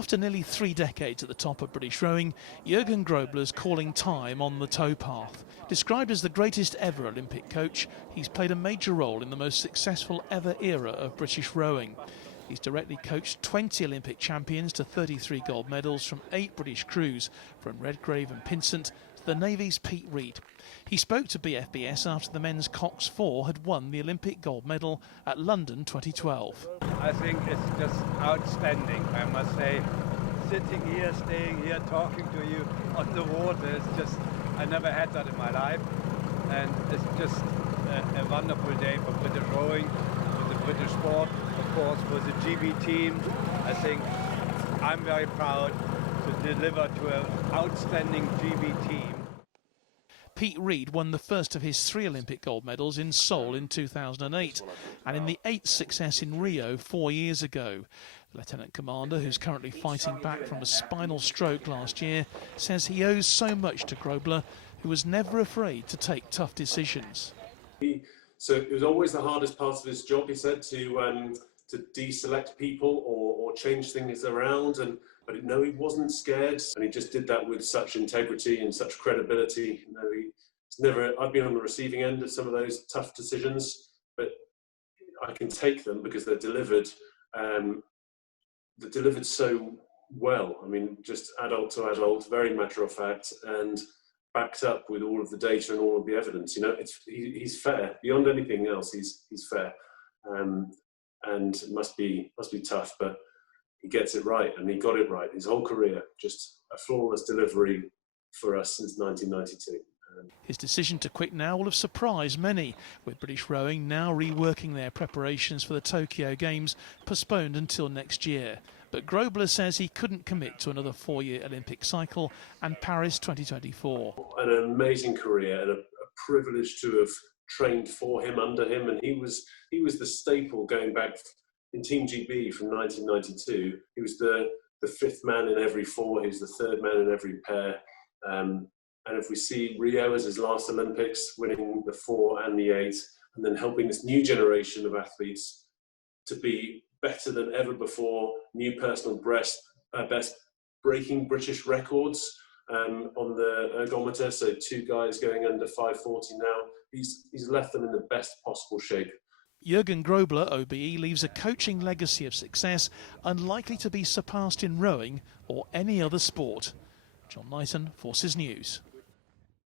After nearly 3 decades at the top of British rowing, Jurgen Grobler's calling time on the towpath. Described as the greatest ever Olympic coach, he's played a major role in the most successful ever era of British rowing. He's directly coached 20 Olympic champions to 33 gold medals from 8 British crews, from Redgrave and Pinsent to the Navy's Pete Reed. He spoke to BFBS after the men's Cox 4 had won the Olympic gold medal at London 2012. I think it's just outstanding, I must say. Sitting here, staying here, talking to you on the water, it's just, I never had that in my life. And it's just a wonderful day for British rowing, for the British sport, of course, for the GB team. I think I'm very proud to deliver to an outstanding GB team. Pete Reed won the first of his 3 Olympic gold medals in Seoul in 2008 and in the 8th success in Rio 4 years ago. The Lieutenant Commander, who's currently fighting back from a spinal stroke last year, says he owes so much to Grobler, who was never afraid to take tough decisions. So it was always the hardest part of his job, he said, to deselect people or change things around. But no, he wasn't scared, and he just did that with such integrity and such credibility. You know, I've been on the receiving end of some of those tough decisions, but I can take them because they're delivered. They're delivered so well. I mean, just adult to adult, very matter of fact, and backed up with all of the data and all of the evidence. You know, he's fair beyond anything else. He's fair, and it must be tough, but he gets it right, and he got it right his whole career. Just a flawless delivery for us since 1992. His decision to quit now will have surprised many, with British rowing now reworking their preparations for the Tokyo Games, postponed until next year. But Grobler says he couldn't commit to another 4-year Olympic cycle and Paris 2024. An amazing career and a privilege to have trained for him, under him, and he was the staple going back in Team GB from 1992. He was the 5th man in every 4, he was the 3rd man in every pair. And if we see Rio as his last Olympics, winning the 4 and the 8, and then helping this new generation of athletes to be better than ever before, new personal best, breaking British records on the ergometer, so 2 guys going under 5:40 now. He's left them in the best possible shape. Jurgen Grobler, OBE, leaves a coaching legacy of success unlikely to be surpassed in rowing or any other sport. John Knighton, Forces News.